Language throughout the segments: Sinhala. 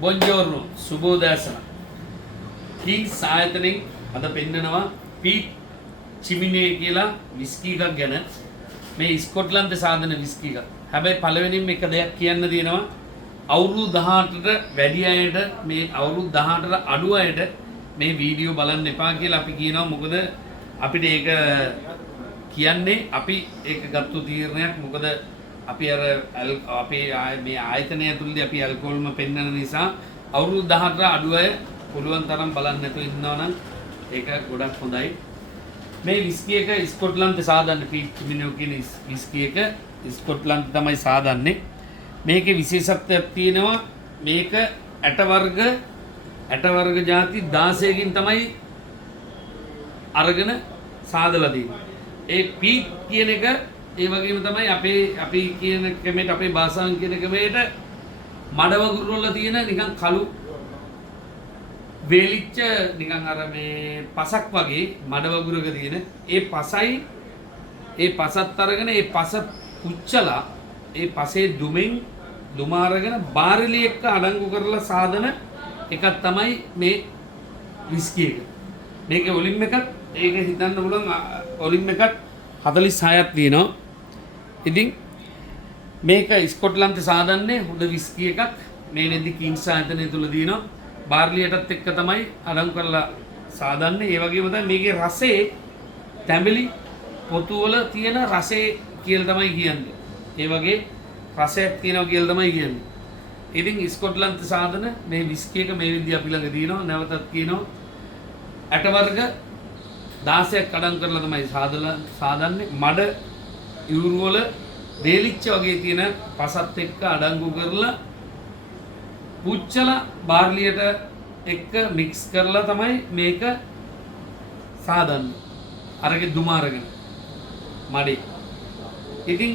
Buongiorno, Subodhasana. Kings ආයතනෙන් අද පෙන්නනවා පීට් චිමිනේ කියලා විස්කි එකක් ගැන. මේ ස්කොට්ලන්තේ සාදන විස්කි එක. හැබැයි පළවෙනිම එක දෙයක් කියන්න තියෙනවා. අවුරුදු 18ට වැඩි අයට මේ අවුරුදු 18ට අඩු අයට මේ වීඩියෝ බලන්න එපා කියලා අපි කියනවා. මොකද අපිට ඒක කියන්නේ අපි ඒක ගත්තු තීරණයක්. මොකද අපි අර අපේ මේ ආයතනය ඇතුළේදී අපි ඇල්කොහොල්ම පෙන්වන නිසා අවුරුදු 18ට අඩු අය පුළුවන් තරම් බලන්න නැතුව ඉන්නවා නම් ඒක ගොඩක් හොඳයි. මේ විස්කි එක ස්කොට්ලන්තේ සාදන්නේ පීට් චිමිනෝ කියන විස්කි එක ස්කොට්ලන්තේ තමයි සාදන්නේ. මේකේ විශේෂත්වයක් තියෙනවා. මේක ඇට වර්ග ಜಾති 16කින් තමයි අරගෙන සාදලා තියෙන්නේ. ඒ පීට් කියන එක ඒ වගේම තමයි අපි කියන ක්‍රමයට අපේ භාෂාවෙන් කියන ක්‍රමයට මඩ වගුරු වල තියෙන නිකන් කළු වේලිච්ච නිකන් අර මේ පසක් වගේ මඩ වගුරක තියෙන ඒ පසත් අරගෙන ඒ පස පුච්චලා ඒ පසේ දුමෙන් දුම අරගෙන බාරලි එක්ක අඩංගු කරලා සාදන එකක් තමයි මේ විස්කි එක. මේක ඔලිම් එකක් ඒක හිතන්න පුළුවන් ඔලිම් එකක් 46ක් තියෙනවා. ඉතින් මේක ස්කොට්ලන්තේ සාදන්නේ හොඳ විස්කි එකක්. මේ නෙදි කින්ස් ආයතනය තුල දිනනවා. බාර්ලියටත් එක්ක තමයි අඩංගු කරලා සාදන්නේ. ඒ වගේම තමයි මේකේ රසයේ තැඹිලි පොතු වල තියෙන රසය කියලා තමයි කියන්නේ. ඒ වගේ රසයක් තියෙනවා කියලා තමයි කියන්නේ. ඉතින් ස්කොට්ලන්තේ සාදන මේ විස්කි එක මේ විදිහ අපි ළඟ තියෙනවා. නැවතත් කියනවා ඇට වර්ග 16ක් අඩංගු කරලා තමයි සාදන්නේ. මඩ ඉවුරු වල දේලිච්ච වගේ තියෙන පසත් එක්ක අඩංගු කරලා පුච්චලා බාර්ලියට එක්ක මික්ස් කරලා තමයි මේක සාදන්නේ. අරගේ දුම අරගෙන මඩේ. ඉතින්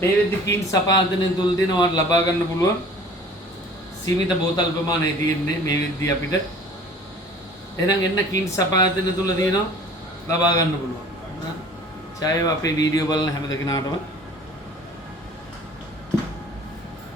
මේ වෙද්දි කින්ස් සපාදනයෙන් තුල් දෙනවා ලබා ගන්න පුළුවන්. සීමිත බෝතල් ප්‍රමාණය තියෙන්නේ මේ වෙද්දි අපිට. එහෙනම් එන්න කින්ස් සපාදනය තුල දිනනවා ලබා ගන්න පුළුවන්. ඡායව අපේ වීඩියෝ බලන හැම දෙනාටම